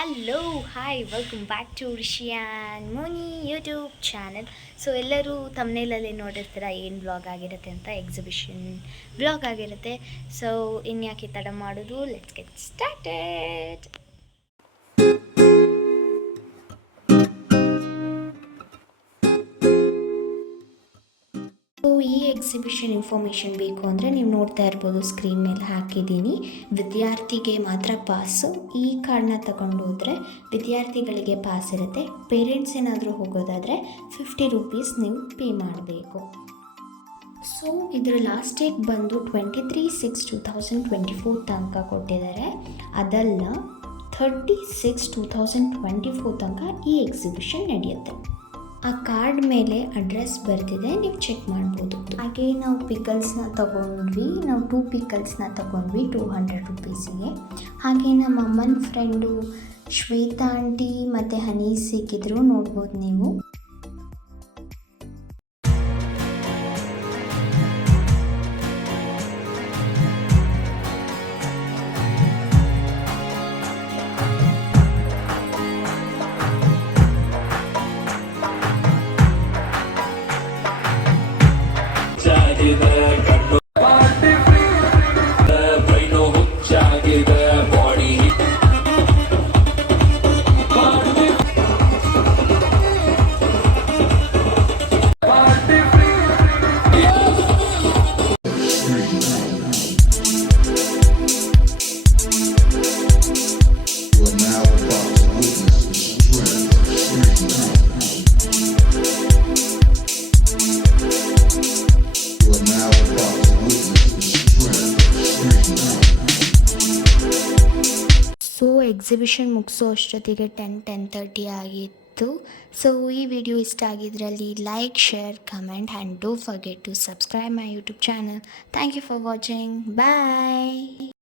Hello hi welcome back to Rishi and Moni YouTube channel. So ಎಲ್ಲರೂ ತಮ್ಮನೇಲಲ್ಲಿ ನೋಡಿರ್ತೀರ ಏನು ಬ್ಲಾಗ್ ಆಗಿರುತ್ತೆ ಅಂತ, ಎಕ್ಸಿಬಿಷನ್ ಬ್ಲಾಗ್ ಆಗಿರುತ್ತೆ. ಸೊ ಇನ್ಯಾಕೆ ತಡ ಮಾಡೋದು, ಲೆಟ್ಸ್ ಗೆಟ್ ಸ್ಟಾರ್ಟೆಡ್. ಸೊ ಈ ಎಕ್ಸಿಬಿಷನ್ ಇನ್ಫಾರ್ಮೇಷನ್ ಬೇಕು ಅಂದರೆ ನೀವು ನೋಡ್ತಾ ಇರ್ಬೋದು, ಸ್ಕ್ರೀನ್ ಮೇಲೆ ಹಾಕಿದ್ದೀನಿ. ವಿದ್ಯಾರ್ಥಿಗೆ ಮಾತ್ರ ಪಾಸು. ಈ ಕಾರ್ಡ್ನ ತಗೊಂಡು ಹೋದರೆ ವಿದ್ಯಾರ್ಥಿಗಳಿಗೆ ಪಾಸ್ ಇರುತ್ತೆ. ಪೇರೆಂಟ್ಸ್ ಏನಾದರೂ ಹೋಗೋದಾದರೆ 50 ರೂಪೀಸ್ ನೀವು ಪೇ ಮಾಡಬೇಕು. ಸೊ ಇದರ ಲಾಸ್ಟ್ ಡೇಟ್ ಬಂದು 23/6/2024 ತನಕ ಕೊಟ್ಟಿದ್ದಾರೆ. ಅದಲ್ಲ, 30/6/2024 ತನಕ ಈ ಎಕ್ಸಿಬಿಷನ್ ನಡೆಯುತ್ತೆ. ಆ ಕಾರ್ಡ್ ಮೇಲೆ ಅಡ್ರೆಸ್ ಬರ್ತಿದೆ, ನೀವು ಚೆಕ್ ಮಾಡ್ಬೋದು. ಹಾಗೆ ನಾವು ಪಿಕಲ್ಸ್ನ ತೊಗೊಂಡ್ವಿ, ನಾವು 2 ಪಿಕಲ್ಸ್ನ ತೊಗೊಂಡ್ವಿ 200 ರುಪೀಸಿಗೆ. ಹಾಗೆ ನಮ್ಮ ಅಮ್ಮನ ಫ್ರೆಂಡು ಶ್ವೇತಾ ಆಂಟಿ ಮತ್ತು ಹನಿ ಸಿಕ್ಕಿದ್ರು, ನೋಡ್ಬೋದು ನೀವು. ಸೊ ಎಕ್ಸಿಬಿಷನ್ ಮುಗಿಸೋ ಅಷ್ಟೊತ್ತಿಗೆ 10:30 ಆಗಿತ್ತು. ಸೊ ಈ ವಿಡಿಯೋ ಇಷ್ಟ ಆಗಿದ್ರಲ್ಲಿ like, share, comment and don't forget to subscribe my YouTube channel. Thank you for watching. Bye.